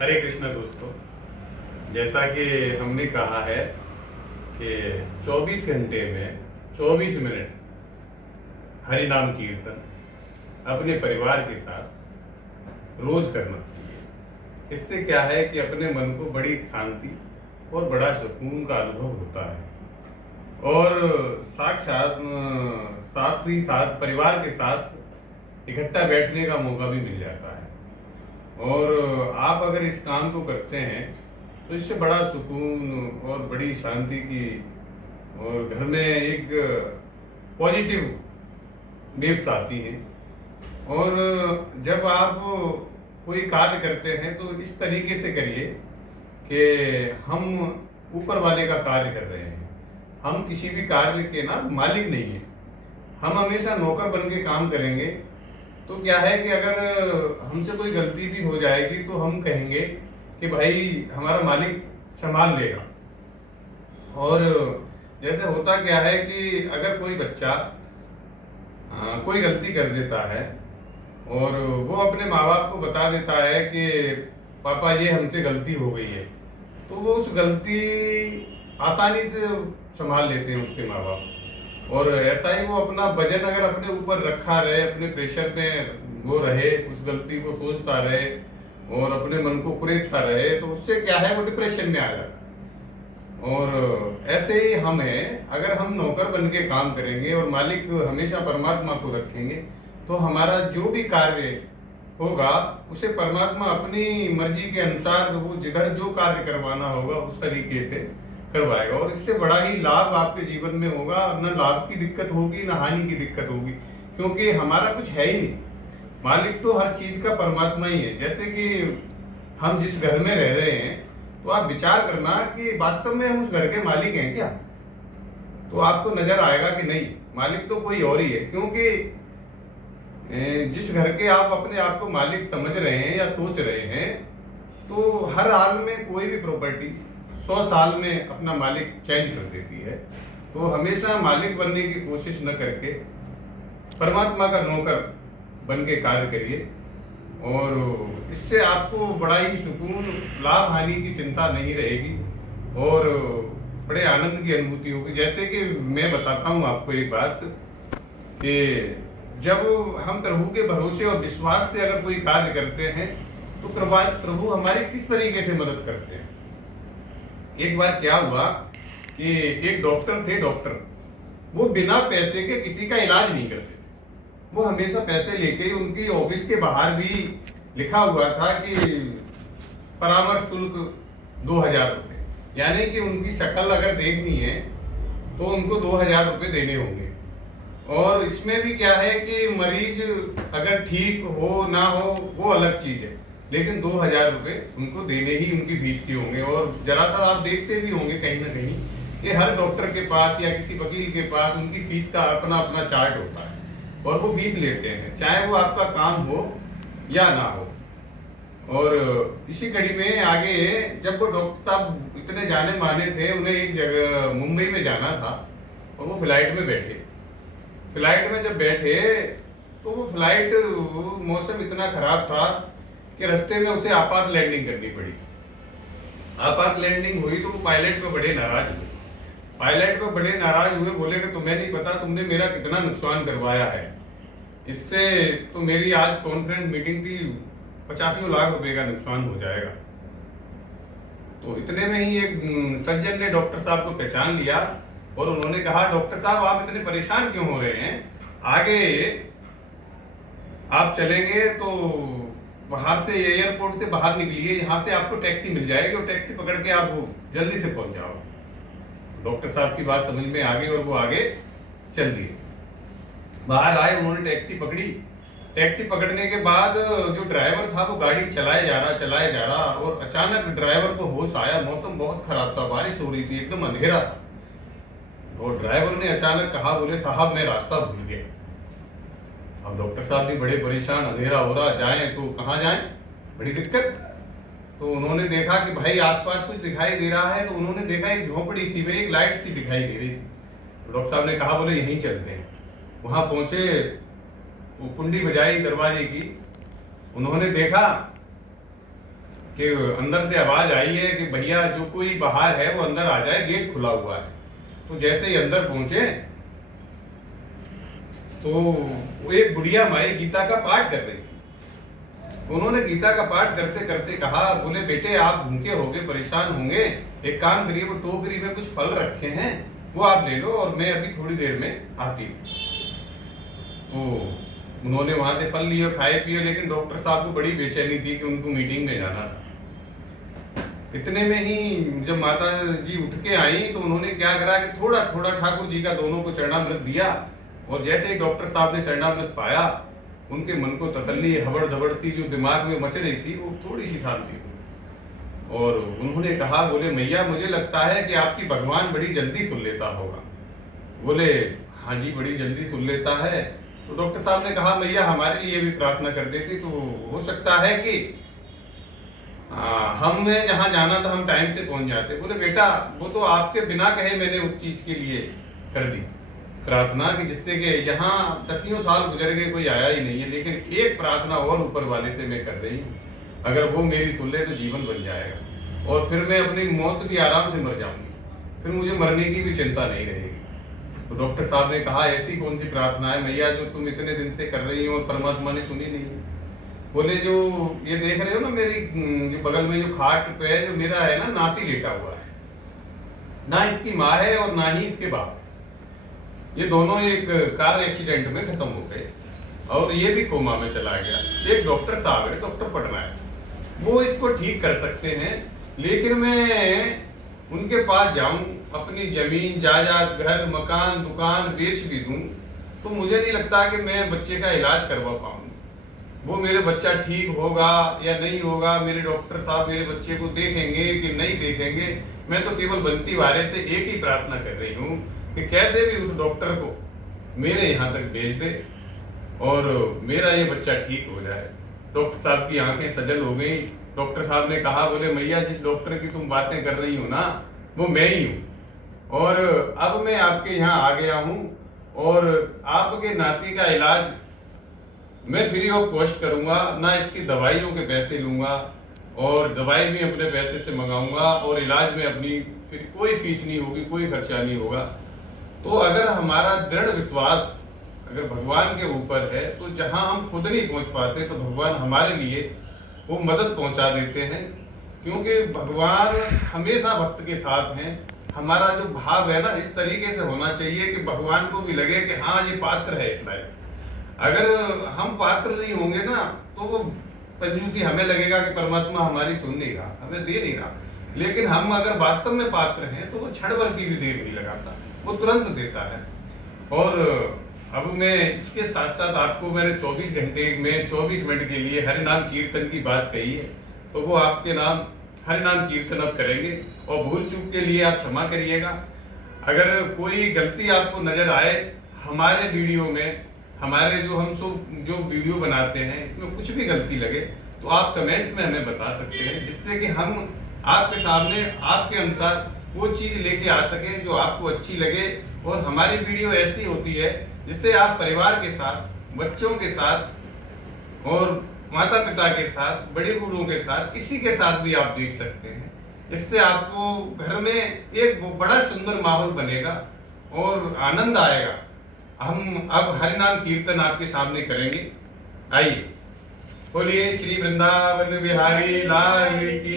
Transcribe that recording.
हरे कृष्णा दोस्तों, जैसा कि हमने कहा है कि 24 घंटे में 24 मिनट हरि नाम कीर्तन अपने परिवार के साथ रोज करना चाहिए। इससे क्या है कि अपने मन को बड़ी शांति और बड़ा सुकून का अनुभव होता है और साथ ही साथ परिवार के साथ इकट्ठा बैठने का मौका भी मिल जाता है। और आप अगर इस काम को करते हैं तो इससे बड़ा सुकून और बड़ी शांति की और घर में एक पॉजिटिव वेव्स आती हैं। और जब आप कोई कार्य करते हैं तो इस तरीके से करिए कि हम ऊपर वाले का कार्य कर रहे हैं, हम किसी भी कार्य के ना मालिक नहीं हैं। हम हमेशा नौकर बन के काम करेंगे तो क्या है कि अगर हमसे कोई गलती भी हो जाएगी तो हम कहेंगे कि भाई हमारा मालिक संभाल लेगा। और जैसे होता क्या है कि अगर कोई बच्चा कोई गलती कर देता है और वो अपने माँ बाप को बता देता है कि पापा ये हमसे गलती हो गई है, तो वो उस गलती आसानी से संभाल लेते हैं उसके माँ बाप। और ऐसा ही वो अपना वजन अगर अपने ऊपर रखा रहे, अपने प्रेशर पे वो रहे, उस गलती को सोचता रहे और अपने मन को कुरेदता रहे, तो उससे क्या है वो डिप्रेशन में आ जाता है। और ऐसे ही हमें अगर हम नौकर बन के काम करेंगे और मालिक हमेशा परमात्मा को रखेंगे तो हमारा जो भी कार्य होगा उसे परमात्मा अपनी मर्जी के अनुसार वो जिधर जो कार्य करवाना होगा उस तरीके से करवाएगा। और इससे बड़ा ही लाभ आपके जीवन में होगा। न लाभ की दिक्कत होगी न हानि की दिक्कत होगी, क्योंकि हमारा कुछ है ही नहीं। मालिक तो हर चीज का परमात्मा ही है। जैसे कि हम जिस घर में रह रहे हैं तो आप विचार करना कि वास्तव में हम उस घर के मालिक हैं क्या, तो आपको नजर आएगा कि नहीं, मालिक तो कोई और ही है। क्योंकि जिस घर के आप अपने आप को मालिक समझ रहे हैं या सोच रहे हैं, तो हर हाल में कोई भी प्रॉपर्टी 100 साल में अपना मालिक चेंज कर देती है। तो हमेशा मालिक बनने की कोशिश न करके परमात्मा का नौकर बन के कार्य करिए और इससे आपको बड़ा ही सुकून, लाभ हानि की चिंता नहीं रहेगी और बड़े आनंद की अनुभूति होगी। जैसे कि मैं बताता हूँ आपको एक बात कि जब हम प्रभु के भरोसे और विश्वास से अगर कोई कार्य करते हैं तो प्रभु हमारी किस तरीके से मदद करते हैं। एक बार क्या हुआ कि एक डॉक्टर थे, वो बिना पैसे के किसी का इलाज नहीं करते थे। वो हमेशा पैसे लेके, उनकी ऑफिस के बाहर भी लिखा हुआ था कि परामर्श शुल्क 2000 रुपये, यानी कि उनकी शक्ल अगर देखनी है तो उनको 2000 रुपये देने होंगे। और इसमें भी क्या है कि मरीज अगर ठीक हो ना हो वो अलग चीज है, लेकिन 2000 रुपये उनको देने ही उनकी फीस के होंगे। और जरा सा आप देखते भी होंगे कहीं ना कहीं कि हर डॉक्टर के पास या किसी वकील के पास उनकी फीस का अपना अपना चार्ट होता है और वो फीस लेते हैं, चाहे वो आपका काम हो या ना हो। और इसी कड़ी में आगे जब वो डॉक्टर साहब इतने जाने माने थे, उन्हें एक जगह मुंबई में जाना था और वो फ्लाइट में बैठे। फ्लाइट में जब बैठे तो वो फ्लाइट, मौसम इतना खराब था कि रास्ते में उसे आपात लैंडिंग करनी पड़ी। आपात लैंडिंग हुई तो वो पायलट पे बड़े नाराज हुए। बोले कि तुम्हें नहीं पता तुमने मेरा कितना नुकसान करवाया है। इससे तो मेरी आज कॉन्फ्रेंस मीटिंग थी, 85 लाख रुपए का नुकसान हो जाएगा। तो इतने में ही एक सज्जन ने डॉक्टर साहब को पहचान लिया और उन्होंने कहा, डॉक्टर साहब आप इतने परेशान क्यों हो रहे हैं, आगे आप चलेंगे तो बाहर से एयरपोर्ट से बाहर निकलिए, यहाँ से आपको टैक्सी मिल जाएगी और टैक्सी पकड़ के आप जल्दी से पहुंच जाओ। डॉक्टर साहब की बात समझ में आ गई और वो आगे चल दिए। बाहर आए, उन्होंने टैक्सी पकड़ी। टैक्सी पकड़ने के बाद जो ड्राइवर था वो गाड़ी चलाए जा रहा और अचानक ड्राइवर को होश आया। मौसम बहुत खराब था, बारिश हो रही थी, एकदम अंधेरा था और ड्राइवर ने अचानक कहा, बोले साहब मैं रास्ता भूल गया। अब डॉक्टर साहब भी बड़े परेशान, अंधेरा हो रहा, जाएं तो कहाँ जाएं, बड़ी दिक्कत। तो उन्होंने देखा कि भाई आसपास कुछ दिखाई दे रहा है, तो उन्होंने देखा एक झोपड़ी सी में एक लाइट सी दिखाई दे रही थी। तो डॉक्टर साहब ने कहा, बोले यहीं चलते हैं। वहां पहुंचे, वो कुंडी बजाई दरवाजे की, उन्होंने देखा कि अंदर से आवाज आई है कि भैया जो कोई बाहर है वो अंदर आ जाए, गेट खुला हुआ है। तो जैसे ही अंदर पहुंचे तो वो एक बुढ़िया माई गीता का पाठ कर रही थी। उन्होंने गीता का पाठ करते करते कहा, बोले बेटे आप भूखे होंगे, परेशान होंगे, एक काम करिए, वो टोकरी में कुछ फल रखे हैं वो आप ले लो और मैं अभी थोड़ी देर में आती हूँ। उन्होंने वहां से फल लिए, खाए पिए, लेकिन डॉक्टर साहब को बड़ी बेचैनी थी कि उनको मीटिंग में जाना था। इतने में ही जब माता जी उठ के आई तो उन्होंने क्या करा कि थोड़ा थोड़ा ठाकुर जी का दोनों को चरणामृत दिया, और जैसे ही डॉक्टर साहब ने चरणामृत पाया उनके मन को तसल्ली, हबड़ दबड़ सी जो दिमाग में मच रही थी वो थोड़ी सी शांति हुई। और उन्होंने कहा, बोले मैया मुझे लगता है कि आपकी भगवान बड़ी जल्दी सुन लेता होगा। बोले हाँ जी बड़ी जल्दी सुन लेता है। तो डॉक्टर साहब ने कहा मैया हमारे लिए भी प्रार्थना कर देती तो हो सकता है कि हमें जहां जाना था हम टाइम से पहुंच जाते। बोले बेटा वो तो आपके बिना कहे मैंने उस चीज के लिए कर दी प्रार्थना कि जिससे कि यहाँ 10 साल गुजर गए कोई आया ही नहीं है, लेकिन एक प्रार्थना और ऊपर वाले से मैं कर रही हूँ, अगर वो मेरी सुन ले तो जीवन बन जाएगा और फिर मैं अपनी मौत भी आराम से मर जाऊंगी, फिर मुझे मरने की भी चिंता नहीं रहेगी। तो डॉक्टर साहब ने कहा ऐसी कौन सी प्रार्थना है मैया जो तुम इतने दिन से कर रही हो और परमात्मा ने सुनी नहीं है। बोले जो ये देख रहे हो ना मेरी जो बगल में जो खाट पे है, जो मेरा है ना नाती लेटा हुआ है, ना इसकी माँ है और ना ही इसके बाप, ये दोनों एक कार एक्सीडेंट में खत्म हो गए और ये भी कोमा में चला गया। एक डॉक्टर साहब है, डॉक्टर पटना है, वो इसको ठीक कर सकते हैं, लेकिन मैं उनके पास जाऊं, अपनी जमीन जायदाद घर मकान दुकान बेच भी दूं तो मुझे नहीं लगता कि मैं बच्चे का इलाज करवा पाऊं। वो मेरे बच्चा ठीक होगा या नहीं होगा, मेरे डॉक्टर साहब मेरे बच्चे को देखेंगे कि नहीं देखेंगे। मैं तो केवल बंसी वाले से एक ही प्रार्थना कर रही हूँ कि कैसे भी उस डॉक्टर को मेरे यहाँ तक भेज दे और मेरा ये बच्चा ठीक हो जाए। डॉक्टर साहब की आंखें सजल हो गई। डॉक्टर साहब ने कहा, बोले मैया जिस डॉक्टर की तुम बातें कर रही हो ना वो मैं ही हूँ और अब मैं आपके यहाँ आ गया हूँ और आपके नाती का इलाज मैं फ्री ऑफ कॉस्ट करूंगा, ना इसकी दवाइयों के पैसे लूंगा और दवाई भी अपने पैसे से मंगाऊंगा और इलाज में अपनी फिर कोई फीस नहीं होगी, कोई खर्चा नहीं होगा। तो अगर हमारा दृढ़ विश्वास अगर भगवान के ऊपर है तो जहां हम खुद नहीं पहुंच पाते तो भगवान हमारे लिए वो मदद पहुंचा देते हैं, क्योंकि भगवान हमेशा भक्त के साथ हैं। हमारा जो भाव है ना इस तरीके से होना चाहिए कि भगवान को भी लगे कि हाँ ये पात्र है इस लायक। अगर हम पात्र नहीं होंगे ना तो वो कंजूसी हमें लगेगा कि परमात्मा हमारी सुन नहीं रहा, हमें दे नहीं रहा, लेकिन हम अगर वास्तव में पात्र हैं तो वो क्षण भर की भी देर नहीं लगाता, वो तुरंत देता है। और अब मैं इसके साथ साथ आपको मैंने 24 घंटे में 24 मिनट के लिए हरि नाम कीर्तन की बात कही है, तो वो आपके नाम हरि नाम कीर्तन अब करेंगे और भूल चूक के लिए आप क्षमा करिएगा। अगर कोई गलती आपको नजर आए हमारे वीडियो में, हमारे जो हम सब जो वीडियो बनाते हैं इसमें कुछ भी गलती लगे तो आप कमेंट्स में हमें बता सकते हैं, जिससे कि हम आपके सामने आपके अनुसार वो चीज लेके आ सकें जो आपको अच्छी लगे। और हमारी वीडियो ऐसी होती है जिससे आप परिवार के साथ, बच्चों के साथ और माता पिता के साथ, बड़े बूढ़ों के साथ, किसी के साथ भी आप देख सकते हैं। इससे आपको घर में एक बड़ा सुंदर माहौल बनेगा और आनंद आएगा। हम अब हरिनाम कीर्तन आपके सामने करेंगे। आइए बोलिए श्री वृंदावन बिहारी लाल की